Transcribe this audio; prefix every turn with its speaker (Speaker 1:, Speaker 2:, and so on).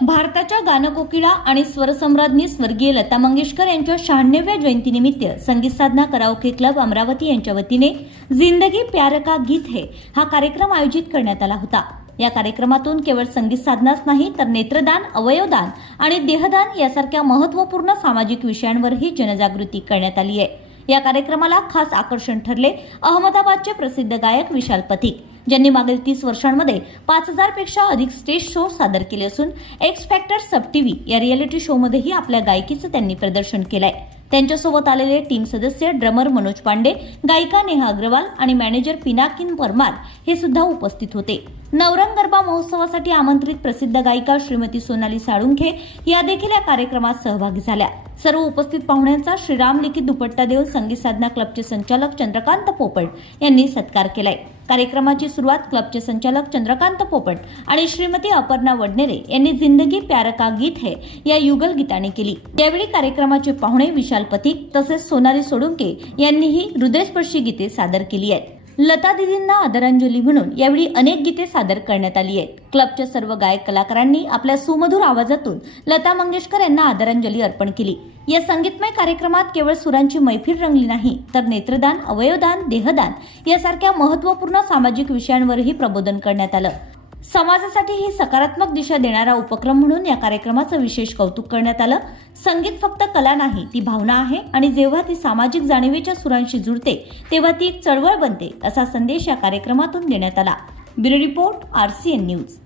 Speaker 1: भारताच्या गानकोकिळा आणि स्वरसम्राज्ञी स्वर्गीय लता मंगेशकर यांच्या शहाण्णव्या जयंतीनिमित्त संगीत साधना कराओके क्लब अमरावती यांच्या वतीने जिंदगी प्यार का गीत है हा कार्यक्रम आयोजित करण्यात आला होता. या कार्यक्रमातून केवळ संगीत साधनाच नाही तर नेत्रदान अवयवदान आणि देहदान यासारख्या महत्त्वपूर्ण सामाजिक विषयांवरही जनजागृती करण्यात आली आहे. या कार्यक्रमाला खास आकर्षण ठरले अहमदाबादचे प्रसिद्ध गायक विशाल पथिक ज्यांनी मागील तीस वर्षांमध्ये पाच हजारपेक्षा अधिक स्टेज शो सादर केले असून एक्स फॅक्टर सब टीव्ही या रियालिटी शोमध्येही आपल्या गायकीचं त्यांनी प्रदर्शन केलंय. त्यांच्यासोबत आलेले टीम सदस्य ड्रमर मनोज पांडे गायिका नेहा अग्रवाल आणि मॅनेजर पिनाकिन परमार हे सुद्धा उपस्थित होते. नवरंग गरबा महोत्सवासाठी आमंत्रित प्रसिद्ध गायिका श्रीमती सोनाली साळुंखे या देखील या कार्यक्रमात सहभागी झाल्या. सर्व उपस्थित पाहुण्यांचा श्रीराम लिखित दुपट्टा देऊन संगीत साधना क्लबचे संचालक चंद्रकांत पोपट यांनी सत्कार केलाय. कार्यक्रमाची सुरुवात क्लबचे संचालक चंद्रकांत पोपट आणि श्रीमती अपर्णा वडनेरे यांनी जिंदगी प्यार का गीत है या युगल गीताने केली. यावेळी कार्यक्रमाचे पाहुणे विशाल पथिक तसेच सोनाली सोडुंके यांनीही हृदयस्पर्शी गीते सादर केली आहेत. लता दिदींना आदरांजली म्हणून यावेळी अनेक गीते सादर करण्यात आली आहेत. क्लबच्या सर्व गायक कलाकारांनी आपल्या सुमधुर आवाजातून लता मंगेशकर यांना आदरांजली अर्पण केली. या संगीतमय कार्यक्रमात केवळ सुरांची मैफिल रंगली नाही तर नेत्रदान अवयवदान देहदान यासारख्या महत्त्वपूर्ण सामाजिक विषयांवरही प्रबोधन करण्यात आलं. समाजासाठी ही सकारात्मक दिशा देणारा उपक्रम म्हणून या कार्यक्रमाचं विशेष कौतुक करण्यात आलं. संगीत फक्त कला नाही ती भावना आहे आणि जेव्हा ती सामाजिक जाणीवेच्या सुरांशी जुळते तेव्हा ती एक चळवळ बनते असा संदेश या कार्यक्रमातून देण्यात आला. Bureau report R C N news.